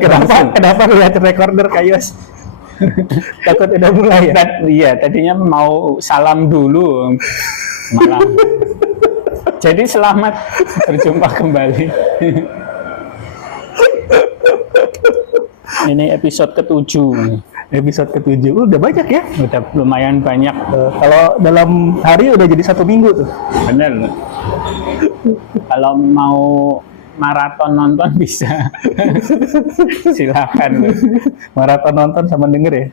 Kenapa lihat recorder Kayos? Takut udah mulai ya? Iya, tadinya mau salam dulu malah. Jadi selamat berjumpa kembali. Ini episode ke-7. Episode ke-7 udah banyak ya? Udah lumayan banyak. Kalau dalam hari udah jadi 1 minggu tuh. Bener. Kalau mau maraton nonton bisa. Silakan. Maraton nonton sama denger ya.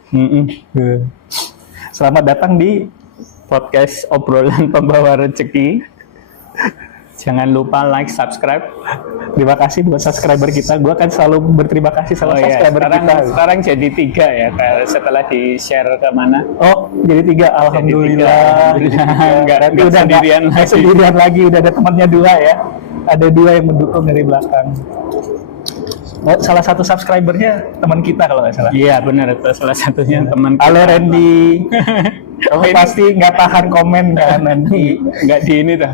Selamat datang di podcast obrolan pembawa rezeki. Jangan lupa like, subscribe. Terima kasih buat subscriber kita. Gue akan selalu berterima kasih sama subscriber kita. Sekarang jadi 3 ya, setelah di-share ke mana? Oh, jadi 3. Alhamdulillah. Enggak sendirian lagi. Sendirian lagi, udah ada temannya 2 ya. Ada 2 yang mendukung dari belakang. Oh, salah satu subscribernya teman kita kalau nggak salah. Iya benar, itu salah satunya teman kita. Halo Randy. Kamu pasti nggak tahan komen kan nanti. Nggak di ini tuh.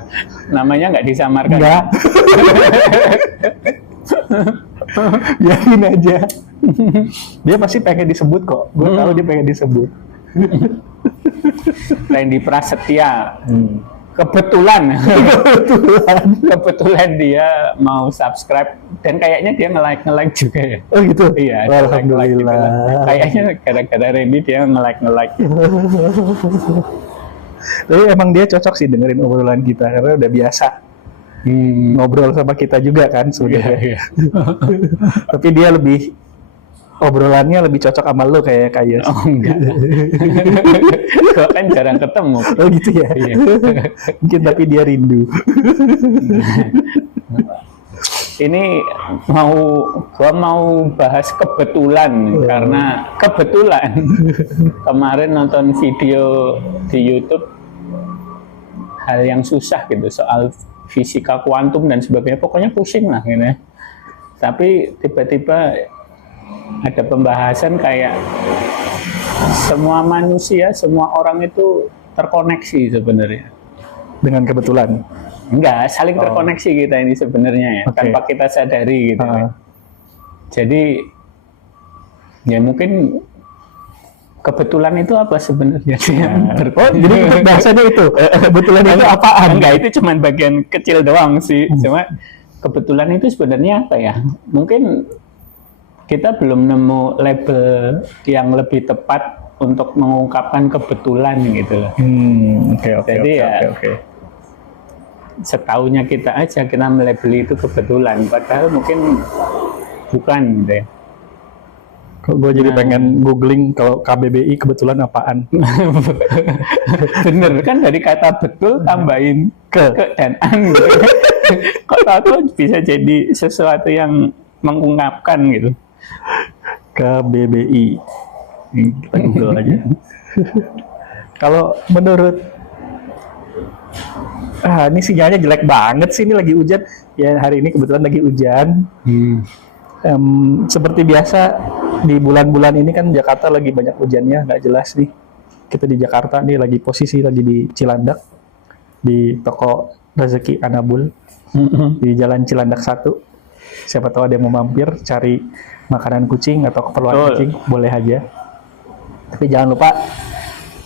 Namanya nggak disamarkan. Nggak. Biarin aja. Dia pasti pengen disebut kok. Gue tahu dia pengen disebut. Randy Prasetya. Kebetulan dia mau subscribe dan kayaknya dia nge-like juga ya. Oh gitu? Iya. Alhamdulillah. Kayaknya gara-gara Randy dia nge-like. Tapi emang dia cocok sih dengerin obrolan kita karena udah biasa ngobrol sama kita juga kan sebenarnya. Iya. Tapi dia obrolannya lebih cocok sama lo kayak Kayos. Oh enggak. Gue kan jarang ketemu. Oh gitu ya? Iya. Mungkin tapi dia rindu. Ini gua mau bahas kebetulan karena kebetulan kemarin nonton video di YouTube hal yang susah gitu soal fisika kuantum dan sebagainya. Pokoknya pusing lah gitu. Tapi tiba-tiba ada pembahasan kayak semua manusia, semua orang itu terkoneksi sebenarnya. Dengan kebetulan? Enggak, saling terkoneksi kita ini sebenarnya ya, tanpa kita sadari gitu. Jadi ya mungkin kebetulan itu apa sebenarnya? Jadi bahasanya itu kebetulan itu apaan? Enggak, itu cuma bagian kecil doang sih. Cuma kebetulan itu sebenarnya apa ya? Mungkin kita belum nemu label yang lebih tepat untuk mengungkapkan kebetulan gitu loh. Jadi setaunya kita aja kita melabeli itu kebetulan, padahal mungkin bukan deh. Kok gue jadi pengen googling kalau KBBI kebetulan apaan? Bener kan, dari kata betul tambahin ke dan an gitu. Kok tahu bisa jadi sesuatu yang mengungkapkan gitu. KBBI. Kita Google aja. Kalau menurut ini sinyalnya jelek banget sih, ini lagi hujan. Ya hari ini kebetulan lagi hujan. Seperti biasa di bulan-bulan ini kan Jakarta lagi banyak hujannya, nggak jelas nih. Kita di Jakarta nih lagi posisi lagi di Cilandak, di toko Rezeki Anabul, di Jalan Cilandak 1. Siapa tahu ada yang mau mampir cari makanan kucing atau keperluan kucing, boleh aja. Tapi jangan lupa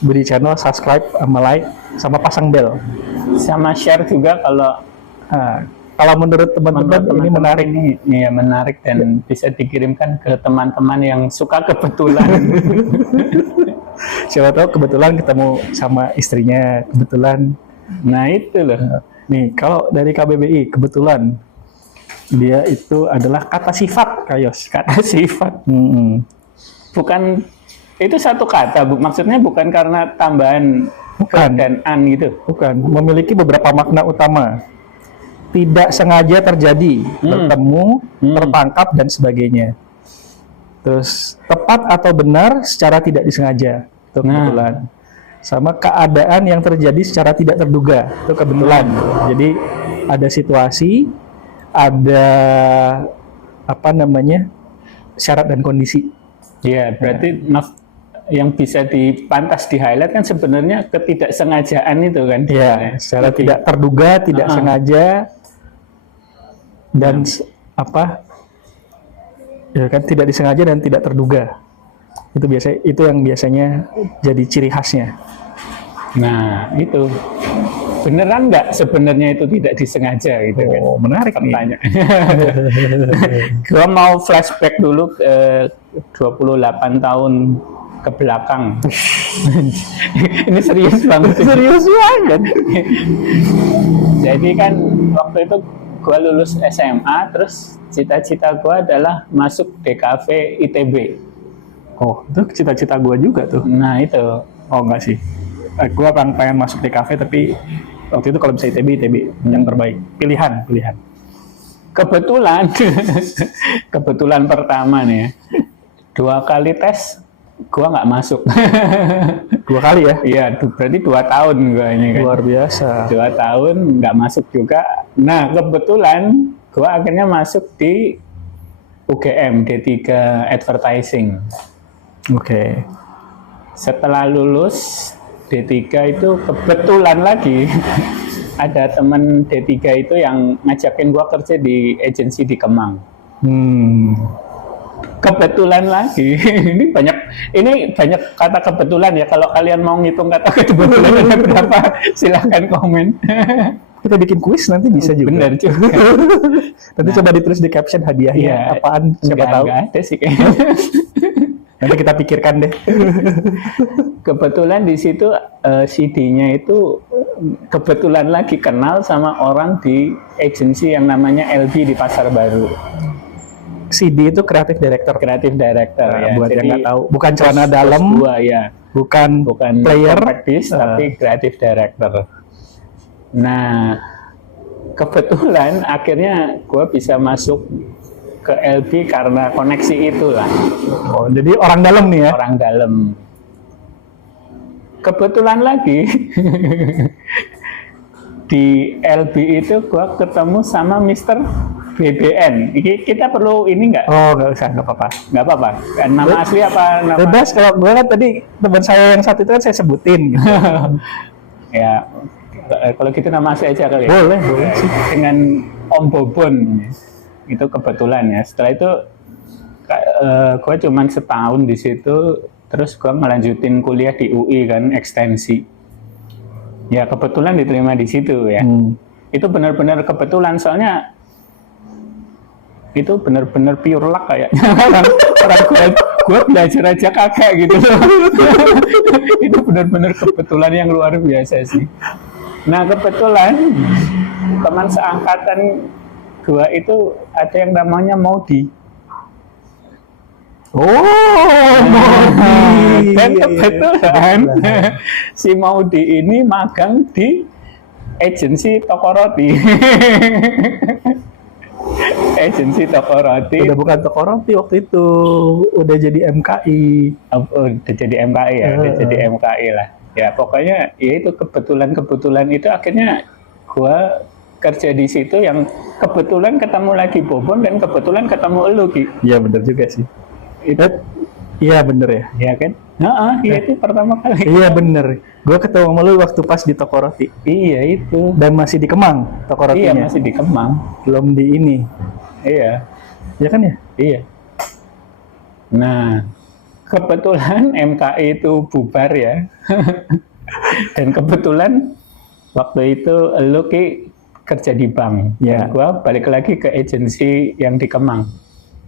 beri channel, subscribe, sama like, sama pasang bel, sama share juga kalau menurut teman-teman ini menarik. Iya, menarik dan bisa dikirimkan ke teman-teman yang suka kebetulan. Siapa tahu kebetulan ketemu sama istrinya, kebetulan. Nah itu loh. Nih kalau dari KBBI kebetulan dia itu adalah kata sifat, Kayos. Kata sifat. Bukan, itu satu kata, maksudnya bukan karena tambahan dan an gitu. Bukan, memiliki beberapa makna utama. Tidak sengaja terjadi, bertemu, tertangkap dan sebagainya. Terus tepat atau benar secara tidak disengaja, itu kebetulan. Sama keadaan yang terjadi secara tidak terduga, itu kebetulan. Jadi ada situasi, ada syarat dan kondisi. Iya, berarti yang bisa dipantas di highlight kan sebenarnya ketidaksengajaan itu kan. Iya, secara tidak terduga, tidak sengaja, dan Ya kan, tidak disengaja dan tidak terduga. Itu yang biasanya jadi ciri khasnya. Nah, itu beneran nggak sebenarnya itu tidak disengaja gitu kan? Oh, menarik nih. Pertanyaan. Gua mau flashback dulu ke 28 tahun ke belakang. Ini serius banget. Serius banget. Jadi kan waktu itu gua lulus SMA, terus cita-cita gua adalah masuk DKV ITB. Oh, itu cita-cita gue juga tuh. Nah itu. Oh, enggak sih. Gue pengen masuk di kafe, tapi waktu itu kalau bisa ITB yang terbaik. Pilihan. Kebetulan pertama nih ya, 2 kali tes gua nggak masuk. 2 kali ya? Iya, berarti 2 tahun gua ini kan. Luar biasa. 2 tahun nggak masuk juga. Nah, kebetulan gua akhirnya masuk di UGM D3 Advertising. Oke. Setelah lulus D3 itu kebetulan lagi ada temen D3 itu yang ngajakin gua kerja di agensi di Kemang. Kebetulan lagi, ini banyak kata kebetulan ya. Kalau kalian mau ngitung kata kebetulan ada berapa, silahkan komen. Kita bikin kuis nanti bisa juga. Bener juga. Nanti coba ditulis di caption hadiahnya Iya, apaan, siapa tahu. Nggak ada sih kayaknya. Nanti kita pikirkan deh. Kebetulan di situ CD-nya itu kebetulan lagi kenal sama orang di agensi yang namanya LB di Pasar Baru. CD itu creative director. Creative director Nah, ya. buat yang Jadi nggak tahu, bukan celana dalam, dua ya. bukan player, compact disc, tapi creative director. Nah, kebetulan akhirnya gue bisa masuk ke LB karena koneksi itulah. Oh, jadi orang dalam nih ya? Orang dalam. Kebetulan lagi di LB itu gue ketemu sama Mr. BBN. Kita perlu ini nggak? Oh, nggak usah, nggak apa-apa. Nggak apa-apa. Nama asli apa? Nama... Bebas, kalau gue kan tadi teman saya yang satu itu kan saya sebutin. Gitu. Ya, kalau gitu nama asli aja kali ya. Boleh sih. Dengan Om Bobon. Itu kebetulan ya. Setelah itu gue cuma setahun di situ, terus gue ngelanjutin kuliah di UI kan, ekstensi. Ya kebetulan diterima di situ ya. Itu benar-benar kebetulan, soalnya itu benar-benar pure luck kayaknya. orang gue belajar aja kagak gitu. Itu benar-benar kebetulan yang luar biasa sih. Nah kebetulan teman seangkatan gue itu ada yang namanya Maudi. Oh, Maudi. Dan kebetulan si Maudi ini magang di agensi toko roti. Agensi toko roti. Udah bukan toko roti waktu itu, udah jadi MKI. Udah jadi MKI ya, udah jadi MKI lah. Ya pokoknya ya itu kebetulan itu akhirnya gua kerja di situ, yang kebetulan ketemu lagi Bobon dan kebetulan ketemu elu Ki. Iya bener juga sih. Iya bener ya. Iya kan? Iya itu pertama kali. Iya bener. Gue ketemu sama lu waktu pas di toko roti. Iya itu. Dan masih di Kemang toko rotinya. Iya masih di Kemang. Belum di ini. Iya. Iya kan ya? Iya. Nah, kebetulan MKI itu bubar ya. Dan kebetulan waktu itu lu Ki kerja di bank. Ya. Gua balik lagi ke agensi yang di Kemang.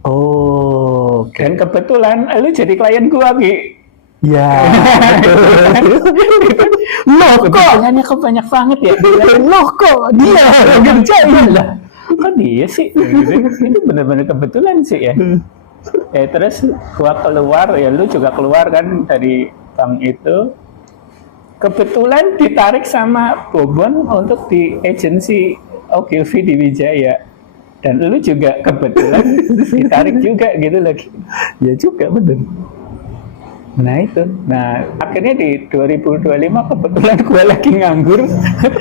Oh. Okay. Dan kebetulan lu jadi klien gua Ki. Ya. Loh kebetulannya kok banyak banget ya. Loh kok dia kerjain lah. Kok dia sih? Itu benar-benar kebetulan sih ya. Terus gua keluar, ya lu juga keluar kan dari bank itu. Kebetulan ditarik sama Bobon untuk di agensi Ogilvy di Wijaya. Dan lu juga kebetulan ditarik juga gitu lagi. Ya juga bener. Nah itu, akhirnya di 2025 kebetulan gue lagi nganggur.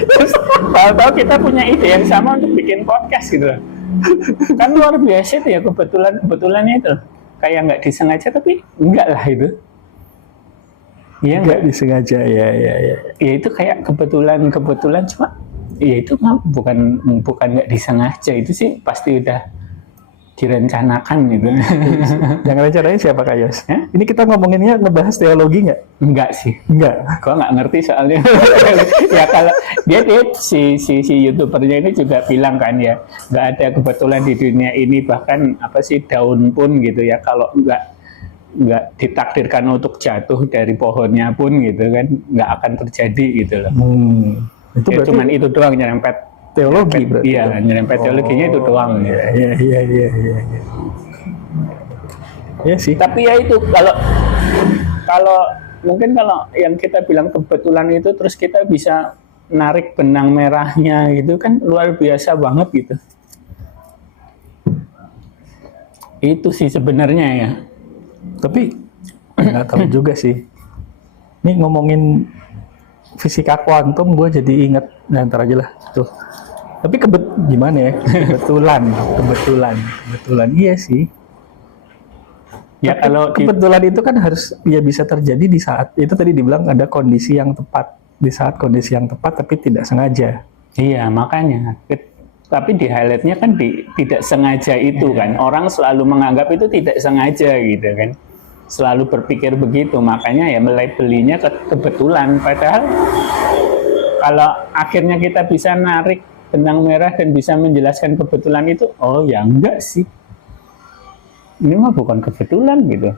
Terus tahu-tahu kita punya ide yang sama untuk bikin podcast gitu. Kan luar biasa itu ya kebetulannya itu. Kayak nggak disengaja tapi enggak lah itu. Iya nggak disengaja ya. Ya itu kayak kebetulan cuma ya itu bukan nggak disengaja, itu sih pasti udah direncanakan gitu. Yang rencananya siapa Kak Yos? Hah? Ini kita ngomonginnya ngebahas teologi nggak? Enggak sih. Enggak. Gua nggak ngerti soalnya. Ya kalau dia si youtubernya ini juga bilang kan ya, nggak ada kebetulan di dunia ini, bahkan apa sih daun pun gitu ya, kalau nggak ditakdirkan untuk jatuh dari pohonnya pun gitu kan, nggak akan terjadi gitu loh. Itu Ya, berarti cuman itu doang nyerempet teologi berarti. iya, dong? nyerempet teologinya itu doang. Iya, iya, iya, iya, iya. Iya sih. Tapi ya itu kalau mungkin kalau yang kita bilang kebetulan itu terus kita bisa narik benang merahnya gitu kan luar biasa banget gitu. Itu sih sebenarnya ya. Tapi nggak tahu juga sih. Ini ngomongin fisika kuantum, gue jadi inget, nah, ntar aja lah tuh. Tapi gimana ya? Kebetulan, iya sih. Ya Tapi kalau kebetulan itu kan harus ya bisa terjadi di saat itu tadi dibilang ada kondisi yang tepat, di saat kondisi yang tepat tapi tidak sengaja. iya makanya. Tapi di highlightnya kan tidak sengaja itu kan. Orang selalu menganggap itu tidak sengaja gitu kan. Selalu berpikir begitu, makanya ya melabelinya kebetulan. Padahal kalau akhirnya kita bisa narik benang merah dan bisa menjelaskan kebetulan itu, oh ya enggak sih. Ini mah bukan kebetulan gitu.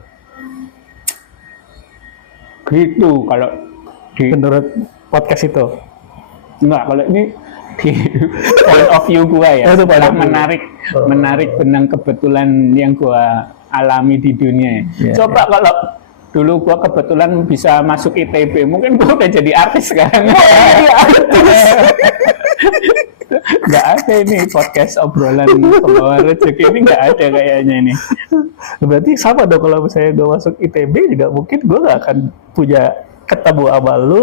Gitu kalau Menurut podcast itu. enggak, kalau ini di point of view gua ya, Oh, itu point setelah of view. menarik benang kebetulan yang gua alami di dunia. Yeah, Coba kalau dulu gua kebetulan bisa masuk ITB, mungkin gua udah jadi artis sekarang. Nggak ada ini podcast obrolan pembawa rezeki ini, nggak ada kayaknya ini. Berarti sama dong kalau misalnya gue masuk ITB juga mungkin gue gak akan punya ketemu sama lu,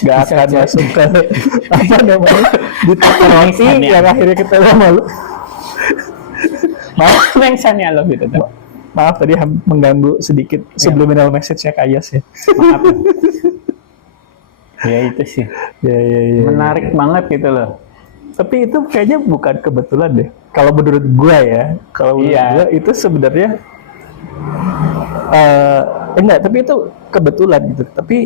gak Bisa akan jadi. masuk ke apa namanya di roti Aneh. yang akhirnya ketemu sama lu. Mentionnya lo gitu tuh. Maaf tadi mengganggu sedikit subliminal message-nya Kak Yos ya. Maaf. Ya itu sih. Ya. Menarik banget gitu loh. Tapi itu kayaknya bukan kebetulan deh. Kalau menurut gue ya, kalau menurut Iya. gue itu sebenarnya enggak, tapi itu kebetulan gitu. Tapi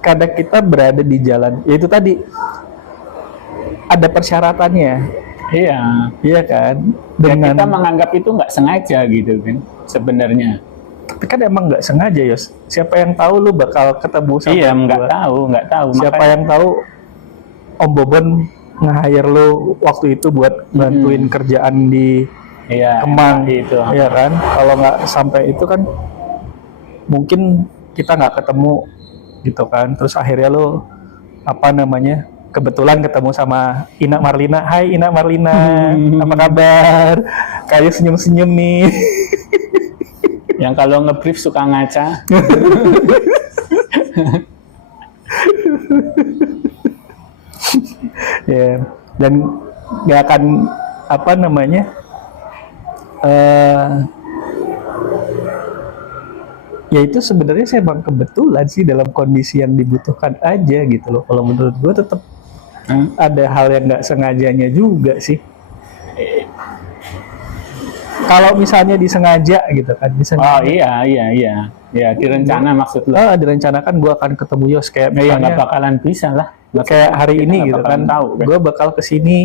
kadang kita berada di jalan, ya itu tadi ada persyaratannya, Iya. iya kan? Dan kita menganggap itu nggak sengaja gitu kan sebenarnya. Tapi kan emang nggak sengaja Yos. Siapa yang tahu lu bakal ketemu sama Iya, gua? nggak tahu. Siapa Makanya- yang tahu Om Bobon nge-hire lu waktu itu buat bantuin kerjaan di Iya, Kemang itu. ya kan? Kalau nggak sampai itu kan mungkin kita nggak ketemu gitu kan. Terus akhirnya lo apa namanya kebetulan ketemu sama Ina Marlina. Hai Ina Marlina, apa kabar? Kayak senyum-senyum nih. Yang kalau nge-brief suka ngaca. Ya, dan nggak akan apa namanya ya itu sebenarnya saya emang kebetulan sih dalam kondisi yang dibutuhkan aja gitu loh. Kalau menurut gue tetap ada hal yang nggak sengajanya juga sih. Kalau misalnya disengaja gitu kan, Oh iya. Ya direncana maksud lo. direncanakan gue akan ketemu Yos kayak Ya nggak misalnya bakalan bisa lah. kayak hari Kita ini nggak gitu kan, bakalan tahu, kan? gue bakal kesini,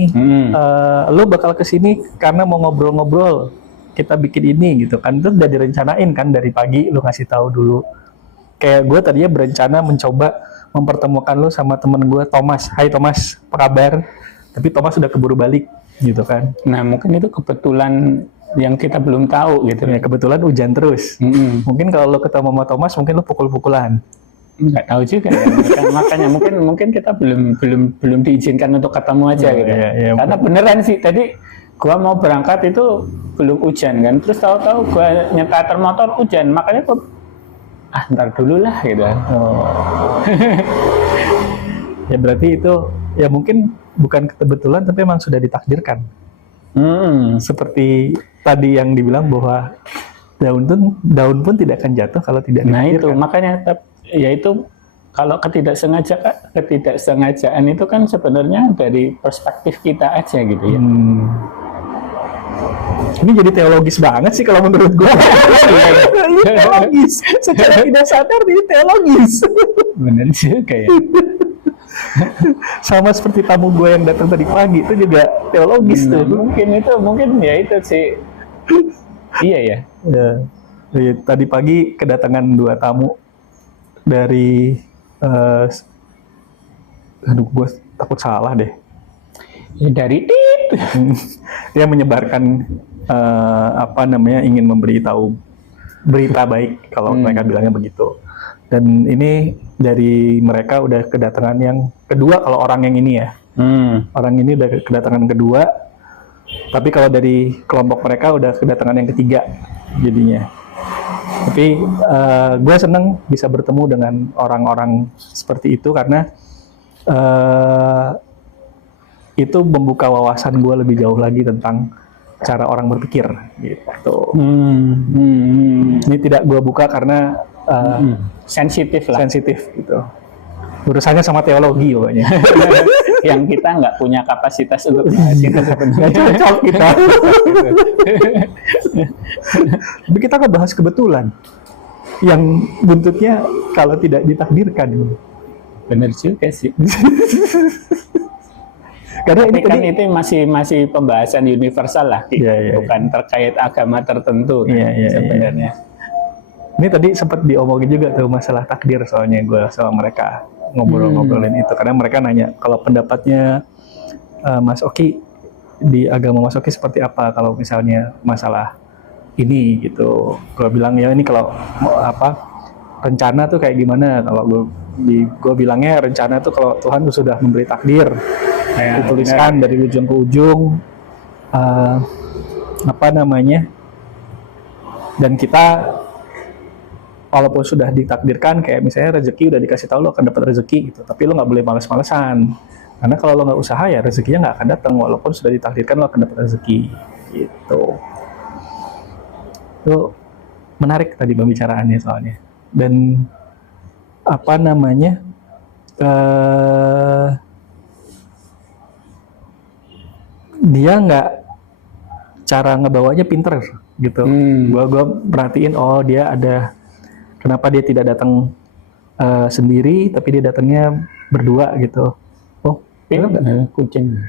lo bakal kesini karena mau ngobrol-ngobrol, kita bikin ini gitu kan, itu udah direncanain kan dari pagi lo ngasih tahu dulu. Kayak gue tadinya berencana mencoba mempertemukan lo sama temen gue Thomas. Hai Thomas, apa kabar? Tapi Thomas sudah keburu balik gitu kan. Nah mungkin itu kebetulan yang kita belum tahu gitu. Ya kebetulan hujan terus. Mungkin kalau lo ketemu sama Thomas mungkin lo pukul-pukulan. Nggak tahu juga ya. Makanya mungkin kita belum diizinkan untuk ketemu aja gitu. Iya, Karena beneran sih tadi gua mau berangkat itu belum hujan kan. Terus tahu-tahu gua nyetater motor hujan. Makanya gua ntar dulu lah gitu. Ya berarti itu ya mungkin bukan kebetulan tapi memang sudah ditakdirkan. Seperti tadi yang dibilang bahwa daun pun tidak akan jatuh kalau tidak Nah itu ditakdirkan. makanya ya itu kalau ketidaksengajaan itu kan sebenarnya dari perspektif kita aja gitu ya. Ini jadi teologis banget sih kalau menurut gue. Ini teologis. Secara tidak sadar ini teologis. Bener juga ya. Sama seperti tamu gue yang datang tadi pagi itu juga teologis tuh. Mungkin ya itu sih. Iya ya. Ya. Jadi, tadi pagi kedatangan 2 tamu dari aduh gue takut salah deh. Ya dari Dia menyebarkan ingin memberitahu berita baik kalau mereka bilangnya begitu. Dan ini dari mereka udah kedatangan yang kedua kalau orang yang ini ya. Orang ini udah kedatangan kedua. Tapi kalau dari kelompok mereka udah kedatangan yang ketiga jadinya. Tapi gue seneng bisa bertemu dengan orang-orang seperti itu karena itu membuka wawasan gue lebih jauh lagi tentang cara orang berpikir gitu. Ini tidak gue buka karena sensitif gitu. Urusannya sama teologi pokoknya. Yang kita nggak punya kapasitas untuk bahas itu sebenarnya. Nggak cocok kita. Tapi kita kan bahas kebetulan yang buntutnya kalau tidak ditakdirkan. Bener juga sih. Karena Tapi ini kan tadi, itu masih pembahasan universal lah, bukan terkait agama tertentu kan, sebenarnya. Ini tadi sempat diomongin juga tuh masalah takdir, soalnya gue sama mereka ngobrolin itu karena mereka nanya kalau pendapatnya Mas Oki di agama Mas Oki seperti apa kalau misalnya masalah ini gitu. Gue bilang ya ini kalau rencana tuh kayak gimana, kalau gue bilangnya rencana tuh kalau Tuhan tuh sudah memberi takdir dituliskan dari ujung ke ujung dan kita walaupun sudah ditakdirkan kayak misalnya rezeki udah dikasih tahu lo akan dapat rezeki gitu, tapi lo nggak boleh males-malesan karena kalau lo nggak usaha ya rezekinya nggak akan datang walaupun sudah ditakdirkan lo akan dapat rezeki gitu. Itu menarik tadi pembicaraannya soalnya. Dan dia nggak cara ngebawanya pinter gitu. Gua perhatiin dia ada kenapa dia tidak datang sendiri tapi dia datangnya berdua gitu. Kucing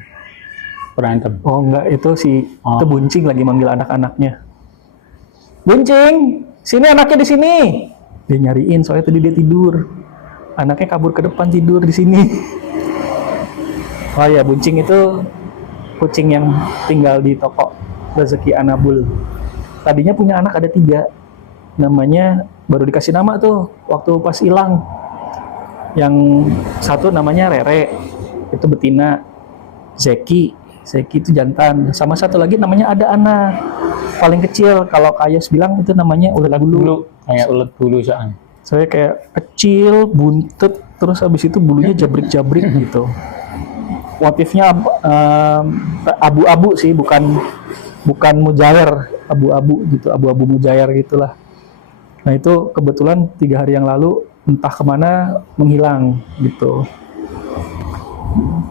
berantem. Enggak, itu itu Buncing lagi manggil anak-anaknya. Buncing, sini anaknya di sini. Dia nyariin soalnya tadi dia tidur. Anaknya kabur ke depan tidur di sini. Oh ya, Buncing itu kucing yang tinggal di toko Rezeki Anabul. Tadinya punya anak ada 3. Namanya baru dikasih nama tuh waktu pas hilang. Yang satu namanya Rere, itu betina. Zeki itu jantan. Sama satu lagi namanya ada anak paling kecil. Kalau Kayos bilang itu namanya ulet bulu. Kayak ulet bulu soalnya. Saya kayak kecil, buntut, terus habis itu bulunya jabrik-jabrik gitu. Motifnya abu-abu sih, bukan mujair, abu-abu gitu, abu-abu mujair gitulah. Nah itu kebetulan 3 hari yang lalu entah kemana menghilang gitu.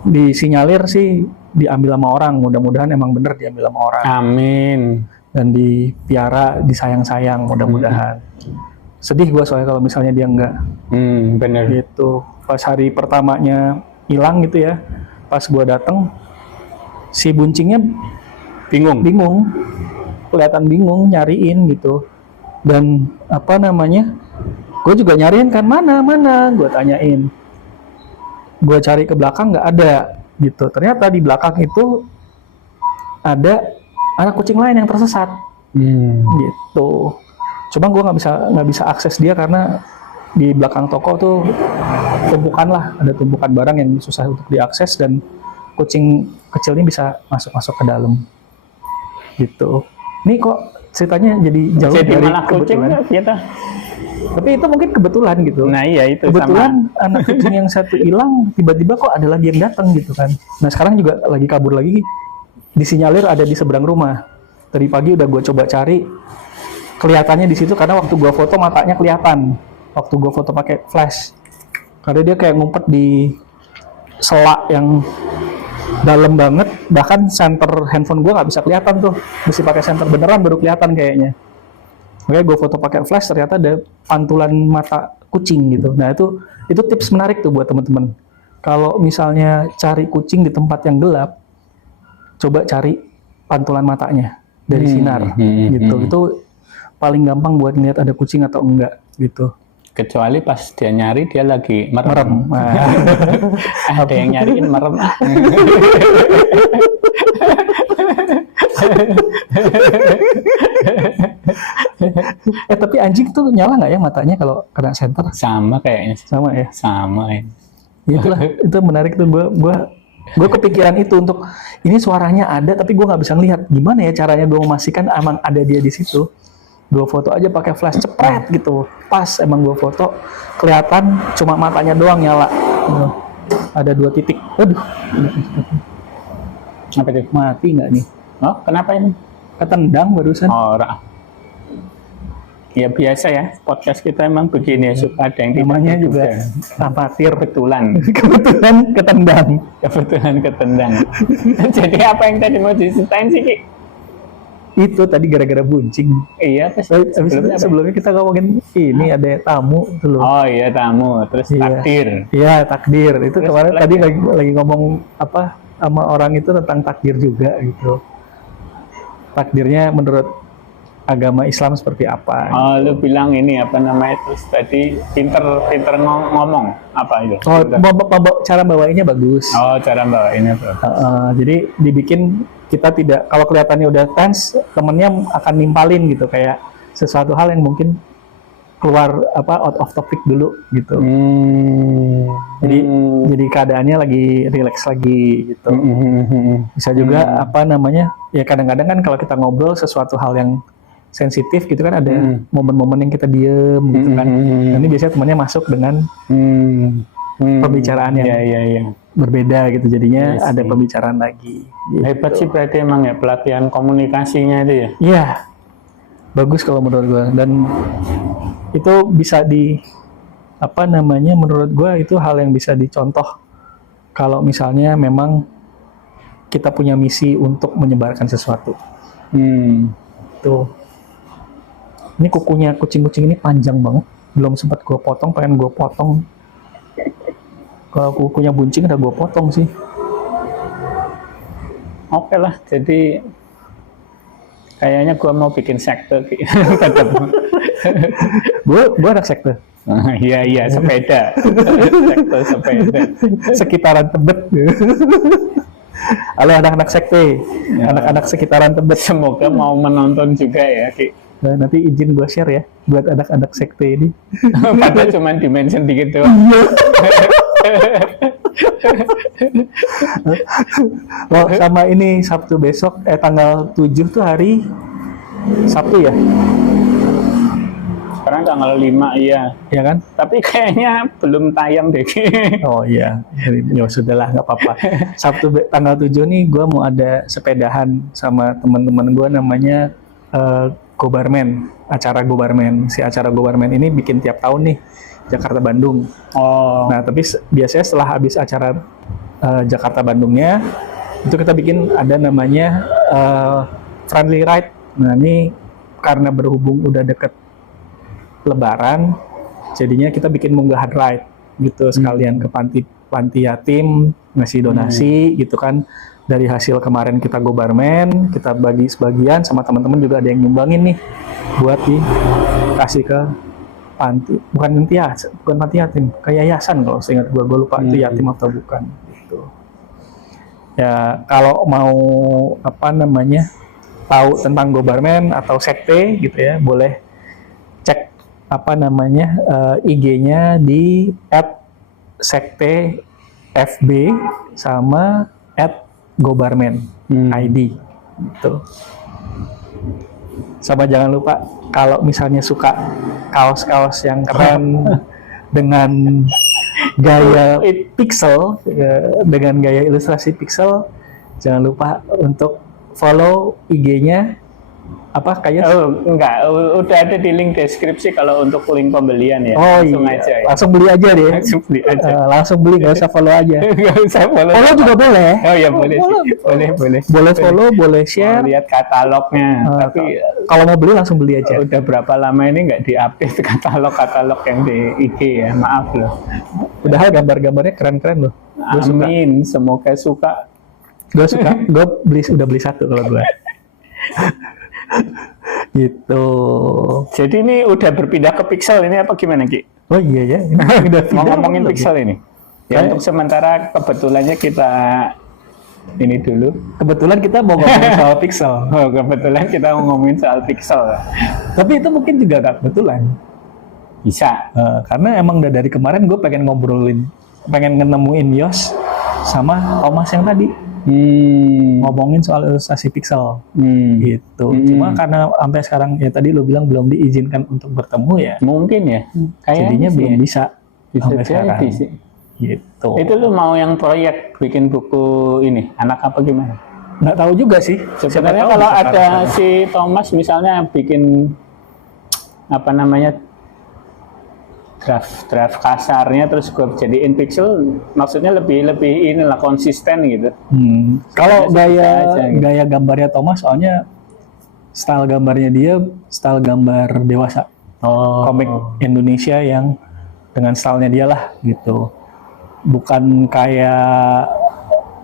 Disinyalir sih diambil sama orang, mudah-mudahan emang bener diambil sama orang. Amin. Dan dipiara, disayang-sayang mudah-mudahan. Sedih gue soalnya kalau misalnya dia enggak. Bener. Gitu. Pas hari pertamanya hilang gitu ya, pas gue dateng, si Buncingnya bingung, kelihatan bingung nyariin gitu. Dan gue juga nyariin kan mana, gue tanyain. Gue cari ke belakang nggak ada gitu. Ternyata di belakang itu ada anak kucing lain yang tersesat gitu. Cuma gue nggak bisa akses dia karena di belakang toko tuh ada tumpukan barang yang susah untuk diakses dan kucing kecil ini bisa masuk ke dalam gitu. Ini kok ceritanya jadi jauh dari malah kucing kita. Tapi itu mungkin kebetulan gitu. Nah iya itu kebetulan sama. Anak kucing yang satu hilang tiba-tiba kok ada lagi yang datang gitu kan. Nah sekarang juga lagi kabur lagi, disinyalir ada di seberang rumah. Tadi pagi udah gue coba cari, kelihatannya di situ karena waktu gue foto matanya kelihatan. Waktu gue foto pakai flash, karena dia kayak ngumpet di selak yang dalam banget, bahkan senter handphone gue nggak bisa kelihatan tuh, mesti pakai senter beneran baru kelihatan kayaknya. Makanya gue foto pakai flash ternyata ada pantulan mata kucing gitu. Nah itu tips menarik tuh buat teman-teman. Kalau misalnya cari kucing di tempat yang gelap, coba cari pantulan matanya dari sinar gitu. Itu paling gampang buat ngeliat ada kucing atau enggak gitu. Kecuali pas dia nyari dia lagi merem. Merem. Nah. Ada yang nyariin merem. Tapi anjing tuh nyala nggak ya matanya kalau kena senter? Sama kayaknya. Sama ya. Sama ya. Itulah, itu menarik tuh. Gue kepikiran itu untuk ini suaranya ada tapi gue nggak bisa ngelihat gimana ya caranya gue memastikan emang ada dia di situ. Gue foto aja pakai flash cepret gitu, pas emang gue foto kelihatan cuma matanya doang nyala. Ada 2 titik. Aduh, Apa itu? mati nggak nih? Oh, kenapa ini? Ketendang barusan. Orang. Ya biasa ya, podcast kita emang begini ya, suka ada yang tidak Namanya juga terduga. amatir. Kebetulan. Kebetulan ketendang. Kebetulan ketendang. Jadi apa yang tadi mau diceritain sih, Ki? Itu tadi gara-gara buncing. Iya, pas Sebelumnya kita ngomongin ini ada tamu tuh loh. Oh iya, tamu, terus Iya. takdir. Iya, takdir. Itu Terus kemarin lagi tadi lagi ngomong apa sama orang itu tentang takdir juga gitu. Takdirnya menurut agama Islam seperti apa? Oh, lu bilang ini apa namanya, terus tadi pinter ngomong apa itu? Oh, cara bawainnya bagus. Oh, cara bawainnya tuh. Jadi dibikin kita tidak, kalau kelihatannya udah tense, temennya akan nimpalin gitu, kayak sesuatu hal yang mungkin keluar out of topic dulu gitu. Jadi keadaannya lagi relax lagi gitu. Bisa juga apa namanya, ya kadang-kadang kan kalau kita ngobrol sesuatu hal yang sensitif gitu kan ada momen-momen yang kita diem gitu kan. Nanti biasanya temannya masuk dengan pembicaraan yang berbeda gitu, jadinya Yes, ada sih. pembicaraan lagi. Gitu. Hebat sih berarti emang ya pelatihan komunikasinya itu ya. Iya, bagus kalau menurut gua, dan itu bisa apa namanya, menurut gua itu hal yang bisa dicontoh kalau misalnya memang kita punya misi untuk menyebarkan sesuatu. Tuh, ini kukunya kucing-kucing ini panjang banget, belum sempat gua potong, pengen gua potong. Kalau kukunya buncing udah gua potong sih. Oke lah, jadi kayaknya gua mau bikin sekte. Tetap. Gua anak sekte. Iya, sepeda. Sekte sepeda. Sekitaran Tebet. Halo anak-anak sekte, anak-anak sekitaran Tebet. Semoga mau menonton juga ya, Ki. Nah, nanti izin gue share ya buat anak-anak sekte ini. Padahal cuma dimention dikit doang. Oh, sama ini Sabtu besok, tanggal 7 tuh hari Sabtu ya? Sekarang tanggal 5, iya. Ya kan? Tapi kayaknya belum tayang deh, Ki. Oh iya, ya sudahlah, nggak apa-apa. Sabtu tanggal 7 nih gue mau ada sepedahan sama teman-teman gue, namanya Gobarmen, acara Gobarmen. Si acara Gobarmen ini bikin tiap tahun nih, Jakarta Bandung. Oh. Nah, tapi biasanya setelah habis acara Jakarta Bandungnya, itu kita bikin ada namanya friendly ride. Nah, ini karena berhubung udah deket Lebaran, jadinya kita bikin munggahan ride gitu, sekalian ke panti yatim, ngasih donasi gitu kan. Dari hasil kemarin kita Gobarmen, kita bagi sebagian, sama teman-teman juga ada yang nyumbangin nih buat dikasih ke panti, bukan panti yatim, ke yayasan kalau seingat gue lupa itu yatim atau bukan gitu. Ya kalau mau apa namanya tahu tentang Gobarmen atau sekte gitu ya, boleh cek apa namanya IG-nya di @sekte_fb sama @gobarmen ID gitu. Sama jangan lupa kalau misalnya suka kaos-kaos yang keren dengan gaya pixel, dengan gaya ilustrasi pixel, jangan lupa untuk follow IG-nya Apa kayak? Oh, enggak, udah ada di link deskripsi kalau untuk link pembelian ya. Oh Langsung iya, aja ya. langsung beli aja deh. Langsung beli aja. Langsung beli, nggak usah follow aja. Enggak usah follow. Follow juga boleh. Oh ya boleh sih. Boleh. Boleh follow, boleh Mau share. lihat katalognya. Tapi Kalau mau beli langsung beli aja. udah berapa lama ini nggak diupdate katalog-katalog yang di IG ya. Maaf loh. Padahal gambar-gambarnya keren-keren loh. Gue suka. Amin. Semoga suka. Gue suka. Gue udah beli satu kalau gue. Gitu. Jadi ini udah berpindah ke Pixel ini apa gimana Ki? Oh iya ya. Ini udah Mau pindah ngomongin belum? Pixel ini? Ya Kayak- untuk sementara kebetulannya kita ini dulu. Kebetulan kita mau ngomongin soal Pixel. Oh, kebetulan kita mau ngomongin soal Pixel. Tapi itu mungkin juga gak kebetulan. Bisa. Karena emang udah dari kemarin gue pengen nemuin Yos sama Thomas yang tadi ngomongin soal ilustrasi Pixel gitu. Cuma karena sampai sekarang ya tadi lo bilang belum diizinkan untuk bertemu ya. Mungkin ya. Jadinya sih belum ya. bisa Bisa sampai sekarang. jadi sih. Gitu. Itu lu mau yang proyek bikin buku ini anak apa gimana? Nggak tahu juga sih. Sebenarnya Siapa tahu kalau bisa ada karena- si Thomas misalnya bikin apa namanya draft kasarnya terus gue jadiin pixel, maksudnya lebih inilah konsisten gitu. Kalau Bisa gaya aja, gitu. gaya gambarnya Thomas soalnya style gambarnya dia style gambar dewasa. Komik Indonesia yang dengan stylenya dia lah gitu. Bukan kayak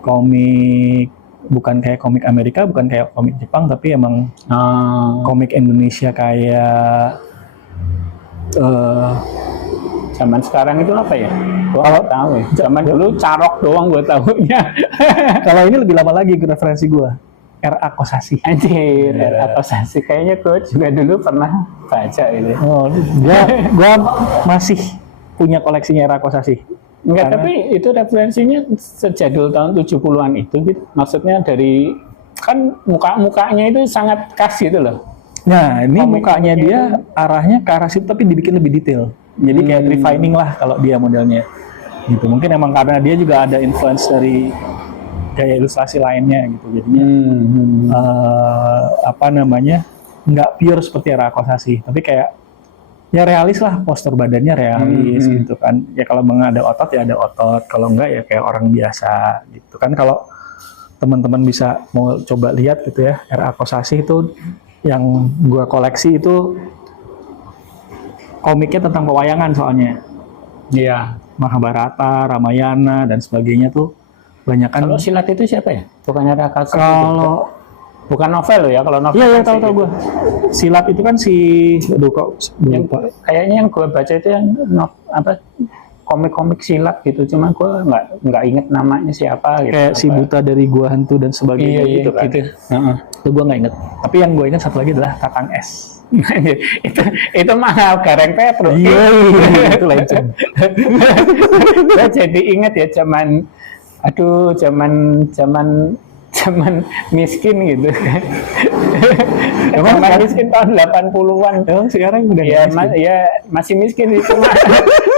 komik Amerika, bukan kayak komik Jepang, tapi emang komik Indonesia kayak Zaman sekarang itu apa ya? Gua nggak tahu ya. Zaman dulu carok doang gue tahunya. kalau ini lebih lama lagi referensi gue. R.A. Kosasi. Anjir, apa sih? Kayaknya gue juga dulu pernah baca ini. Oh, gua masih punya koleksinya R.A. Kosasi. Enggak, tapi itu referensinya sejadul tahun 70-an itu gitu. Maksudnya dari kan mukanya itu sangat khas gitu loh. Nah, ini Komik- mukanya dia arahnya ke arah situ tapi dibikin lebih detail. Jadi kayak refining lah kalau dia modelnya. Gitu. Mungkin emang karena dia juga ada influence dari gaya ilustrasi lainnya gitu. Jadinya apa namanya? Nggak pure seperti R.A. Kosasi, tapi kayak ya realis lah, postur badannya realis gitu kan. Ya kalau memang ada otot ya ada otot, kalau enggak ya kayak orang biasa gitu kan. Kalau teman-teman bisa mau coba lihat gitu ya, R.A. Kosasi itu yang gua koleksi itu komiknya tentang pewayangan soalnya. Iya. Mahabharata, Ramayana dan sebagainya tuh banyak kan. Kalau silat itu siapa ya? Bukannya Raka? Kalau bukan novel loh ya, kalau novel. iya kan tahu sih gua. Silat itu kan si aduh kok Yang, lupa. kayaknya yang gue baca itu yang komik-komik silat gitu, cuma gue nggak inget namanya siapa gitu. Kayak si Buta dari Gua Hantu dan sebagainya gitu kan. gitu. Itu gue nggak inget. Tapi yang gue inget satu lagi adalah Tatang S. itu mahal Gareng Petro. Iya, itu legend. Gue jadi inget ya zaman miskin gitu. Zaman miskin tahun 80-an. Emang sekarang udah Ya, nggak miskin? ya masih miskin itu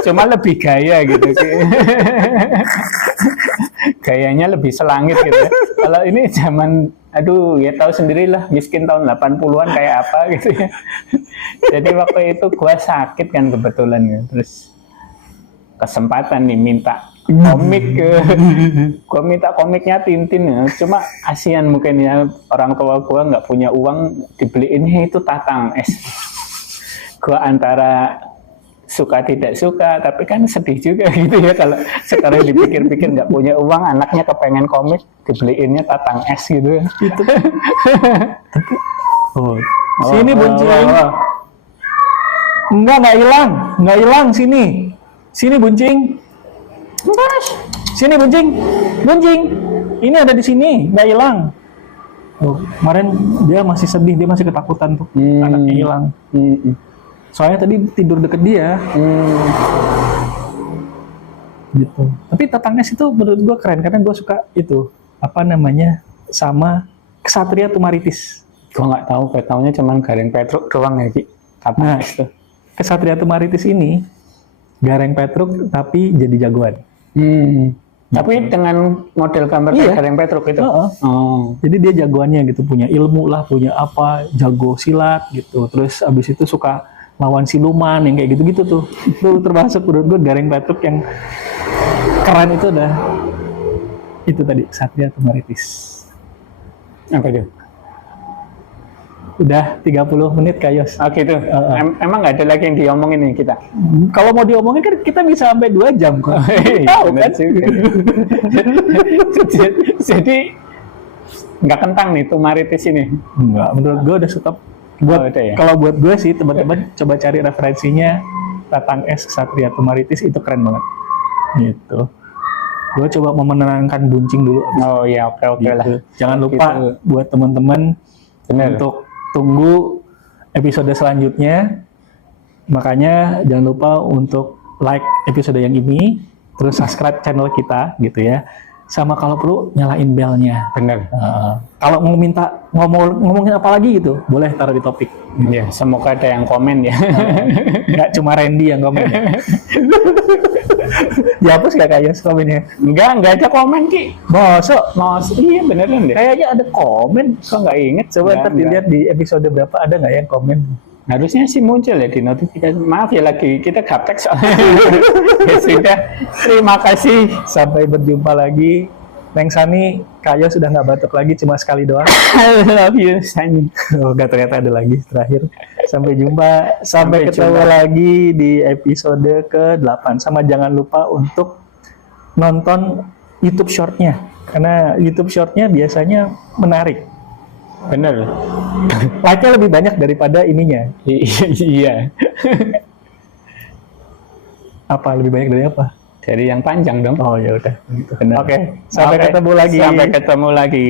cuma lebih gaya gitu. Gayanya lebih selangit gitu. Kalau ini zaman ya tahu sendirilah miskin tahun 80-an kayak apa gitu ya. Jadi waktu itu gua sakit kan kebetulan ya. Terus kesempatan nih minta komik gua minta komiknya Tintin ya. Cuma kasihan mungkin ya orang tua gua nggak punya uang dibeliinnya itu Tatang S. Gua antara suka tidak suka, tapi kan sedih juga gitu ya kalau sekarang dipikir-pikir nggak punya uang, anaknya kepengen komik, dibeliinnya Tatang S gitu. Itu. Sini buncing. Nggak hilang sini. Sini buncing. Sini buncing. Ini ada di sini, nggak hilang. Kemarin dia masih sedih, dia masih ketakutan tuh, anaknya hilang. Soalnya tadi tidur deket dia. Gitu. Tapi Tatang S itu menurut gua keren karena gua suka itu apa namanya sama Ksatria Tumaritis. Gua nggak tahu, taunya cuman Gareng Petruk doang ya Ki. Nah, Ksatria Tumaritis ini Gareng Petruk tapi jadi jagoan. Tapi dengan model gambar Iya. kayak Gareng Petruk itu. Heeh. Oh. Jadi dia jagoannya gitu, punya ilmu lah, punya apa, jago silat gitu. Terus abis itu suka lawan siluman yang kayak gitu-gitu tuh. Itu termasuk menurut gue Gareng Petruk yang keren itu dah. Itu tadi Satria Tumaritis. Apa itu? Udah 30 menit Kayos. Oh gitu. Emang nggak ada lagi yang diomongin nih kita? Kalau mau diomongin kan kita bisa sampai 2 jam kok. Tahu kan? Jadi nggak kentang nih Tumaritis ini. Enggak, menurut gue udah stop. Buat Udah ya? kalau buat gue sih teman-teman coba cari referensinya Tatang S Satria Tumaritis itu keren banget. Gitu. Gue coba memenangkan buncing dulu. Oh ya, oke lah. Gitu. Jangan lupa Gitu. buat teman-teman Bener. untuk tunggu episode selanjutnya. Makanya jangan lupa untuk like episode yang ini, terus subscribe channel kita gitu ya. Sama kalau perlu nyalain belnya. Bener. Kalau mau minta ngomongin apa lagi gitu, boleh taruh di topik. Ya, semoga ada yang komen ya. Nggak cuma Randy yang komen. Dihapus nggak kayak komennya? Enggak ada komen Ki. Masa? Iya beneran deh. Kayaknya ada komen. Kok nggak inget? Coba ntar dilihat di episode berapa, ada nggak yang komen? Harusnya sih muncul ya di notifikasi. Maaf ya lagi kita gaptek soalnya. Ya sudah. Terima kasih. Sampai berjumpa lagi. Neng Sani, Kayo sudah nggak batuk lagi, cuma sekali doang. I love you, Sani. Oh, nggak, ternyata ada lagi terakhir. Sampai jumpa. Sampai Sampai ketemu jumpa. lagi di episode ke-8. Sama jangan lupa untuk nonton YouTube Short-nya. Karena YouTube Short-nya biasanya menarik. Bener. Like-nya lebih banyak daripada ininya. Iya. Apa? Lebih banyak dari apa? Dari yang panjang dong. Oh ya udah. Bener. Oke. Sampai ketemu lagi. Sampai ketemu lagi.